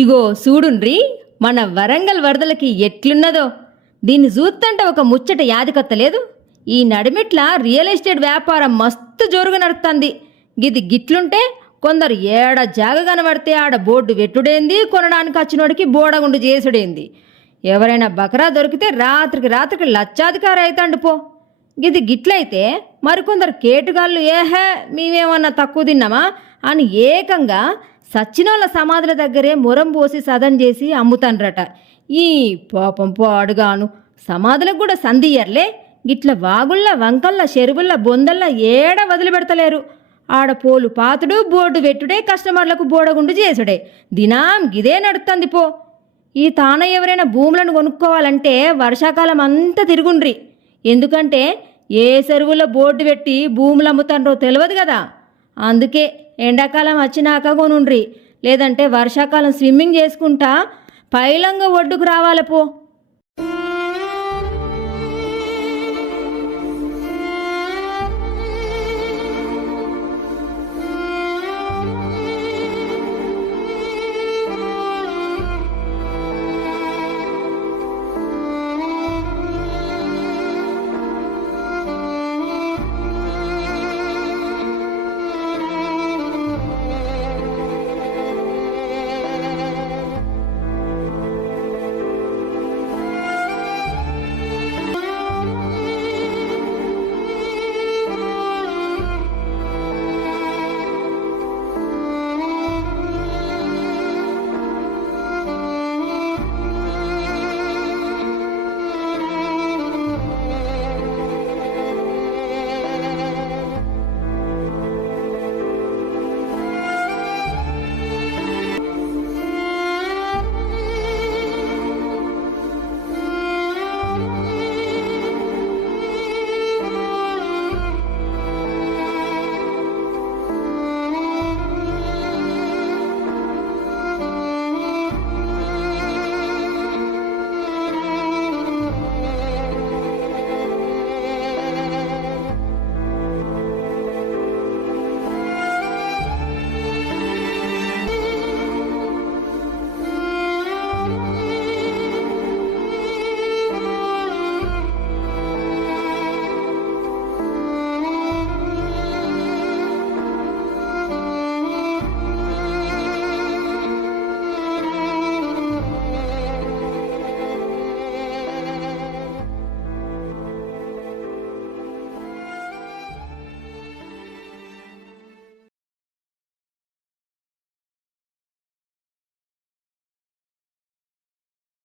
ఇగో చూడుండ్రి మన వరంగల్ వరదలకి ఎట్లున్నదో. దీన్ని చూస్తుంటే ఒక ముచ్చట యాదికొత్తలేదు. ఈ నడిమిట్ల రియల్ ఎస్టేట్ వ్యాపారం మస్తు జోరుగా నడుస్తుంది. గిది గిట్లుంటే కొందరు ఏడ జాగ కనబడితే ఆడ బోర్డు వెట్టుడేంది, కొనడానికి వచ్చినోడికి బోడగుండు చేసుడేంది. ఎవరైనా బకరా దొరికితే రాత్రికి లచ్చాధికారి అవుతాండు పో. గిది గిట్లయితే మరికొందరు కేటుగాళ్ళు ఏహే మేమేమన్నా తక్కువ తిన్నామా అని ఏకంగా సచ్చినోళ్ళ సమాధుల దగ్గరే మురం పోసి సదం చేసి అమ్ముతాన్రట. ఈ పాపం పాడుగాను సమాధులకు కూడా సంధియ్యర్లే. గిట్ల వాగుళ్ళ వంకళ్ళ చెరువుళ్ళ బొందల్ల ఏడ వదిలిపెడతలేరు. ఆడ పోలు పాతుడు బోర్డు పెట్టుడే, కస్టమర్లకు బోడగుండు చేసుడే. దినాం గిదే నడుస్తుంది పో. ఈ తాన ఎవరైనా భూములను కొనుక్కోవాలంటే వర్షాకాలం అంతా తిరుగుండ్రి. ఎందుకంటే ఏ చెరువులో బోర్డు పెట్టి భూములు అమ్ముతారో తెలియదు కదా. అందుకే ఎండాకాలం వచ్చినాక కొనుండ్రి, లేదంటే వర్షాకాలం స్విమ్మింగ్ చేసుకుంటా పైలంగా ఒడ్డుకు రావాలి పో.